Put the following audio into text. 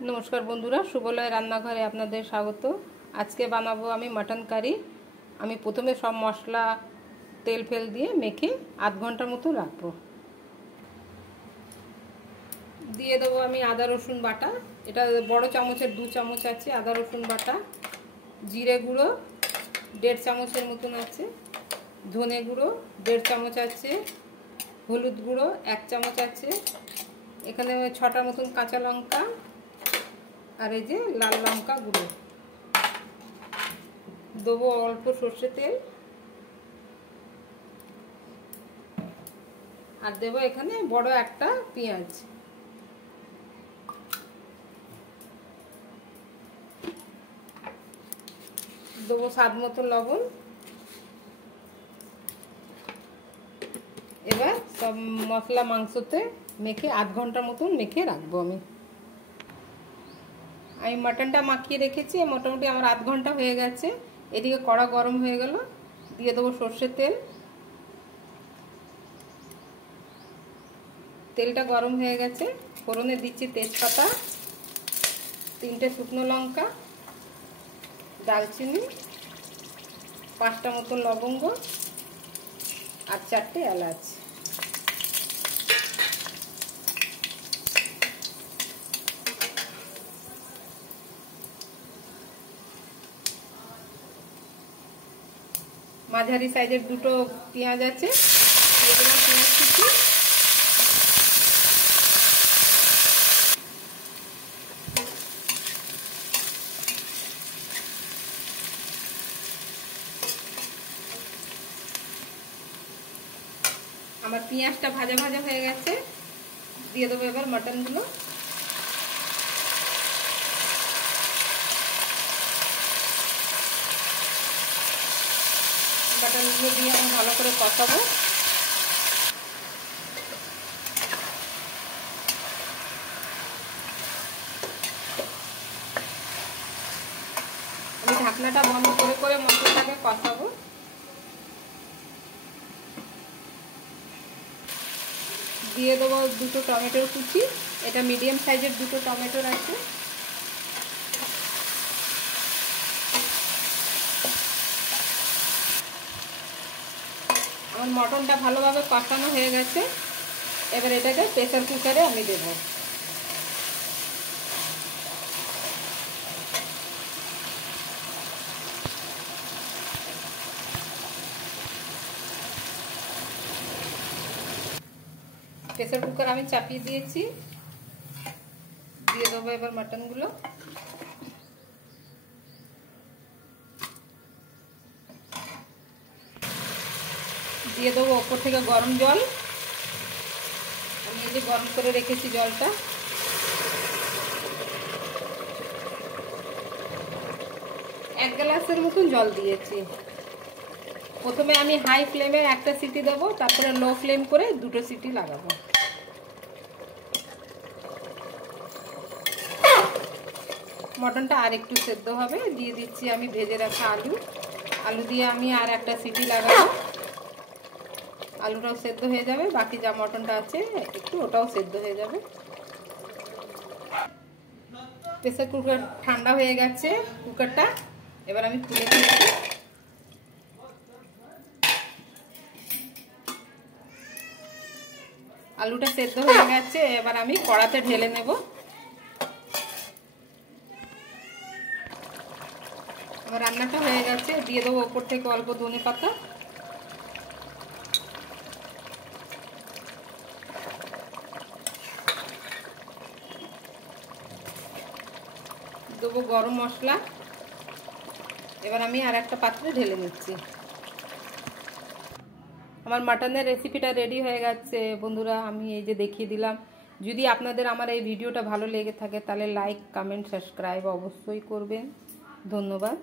नमस्कार बंधुरा सुबलय रान्नाघरे आपनादेर स्वागत। आज के बानाबो आमी मटन कारी। आमी प्रथमे सब मशला तेल फेल दिए मेखे आध घंटार मतो राखबो। दिए देबो आमी आदा रसुन बाटा, एटा बड़ो चामचेर 2 चामच आछे आदा रसुन बाटा, जिरे गुड़ो 1.5 चामचेर मतन आछे, धने गुड़ो 1.5 चामच आछे, हलुद गुड़ो 1 चामच आछे, एखाने 6टा मतन काँचा लंका और ये लाल लंका गुड़ो देबो, अल्प सर्षे तेल और देबो एखाने बड़ो एकटा पेंयाज, देबो स्वाद मतो लवण। एबार सब मसला मांसते मेखे आध घंटार मतन मेखे राखबो। আমি মটনটা মাখিয়ে রেখেছি, মোটামুটি আমার আধ ঘন্টা হয়ে গেছে। এদিকে কড়া গরম হয়ে গেল, দিয়ে দেবো সরষের তেল। তেলটা গরম হয়ে গেছে, ফোড়নে দিচ্ছি তেজপাতা, 3টে শুকনো লঙ্কা, দারচিনি, 5টা মতো লবঙ্গ আর 4টে এলাচ। মাঝারি সাইজের দুটো পেঁয়াজ আছে, দিয়ে দিলাম পেঁয়াজ কুচি। আমার পেঁয়াজটা ভাজা ভাজা হয়ে গেছে, দিয়ে দেবো এবার মটনগুলো। মটনগুলো দিয়ে আমি ভালো করে কষাবো। আমি ঢাকনাটা বন্ধ করে করে মশলাটাকে কষাবো। দিয়ে দেবো 2টো টমেটোর কুচি, এটা মিডিয়াম সাইজের 2টো টমেটোর আছে। আমার মটনটা ভালোভাবে কষানো হয়ে গেছে, এবার এটাকে প্রেসার কুকারে আমি দেব। প্রেসার কুকার আমি চাপিয়ে দিয়েছি, দিয়ে দেবো এবার মটনগুলো। দিয়ে দেবো ওপর থেকে গরম জল, আমি এই যে গরম করে রেখেছি জলটা। 1 গ্লাসের মতন জল দিয়েছি। প্রথমে আমি হাই ফ্লেমে একটা সিটি দেবো, তারপরে লো ফ্লেম করে 2টো সিটি লাগাবো। মটনটা আর একটু সেদ্ধ হবে, দিয়ে দিচ্ছি আমি ভেজে রাখা আলু। আলু দিয়ে আমি আর একটা সিটি লাগাবো, আলুটাও সেদ্ধ হয়ে যাবে, বাকি যা মটনটা আছে একটু ওটাও সেদ্ধ হয়ে যাবে। প্রেসার কুকার ঠান্ডা হয়ে গেছে কুকারটা, এবার আমি খুলে দিচ্ছি। আলুটা সেদ্ধ হয়ে গেছে, এবার আমি কড়াতে ঢেলে নেব। আমার রান্নাটা হয়ে গেছে, দিয়ে দেবো ওপর থেকে অল্প ধনে পাতা। দেবো গরম মশলা। এবার আমি আর একটা পাত্রে ঢেলে নিচ্ছি। আমার মাটনের রেসিপিটা রেডি হয়ে গেছে বন্ধুরা, আমি এই যে দেখিয়ে দিলাম। যদি আপনাদের আমার এই ভিডিওটা ভালো লেগে থাকে তাহলে লাইক, কমেন্ট, সাবস্ক্রাইব অবশ্যই করবেন। ধন্যবাদ।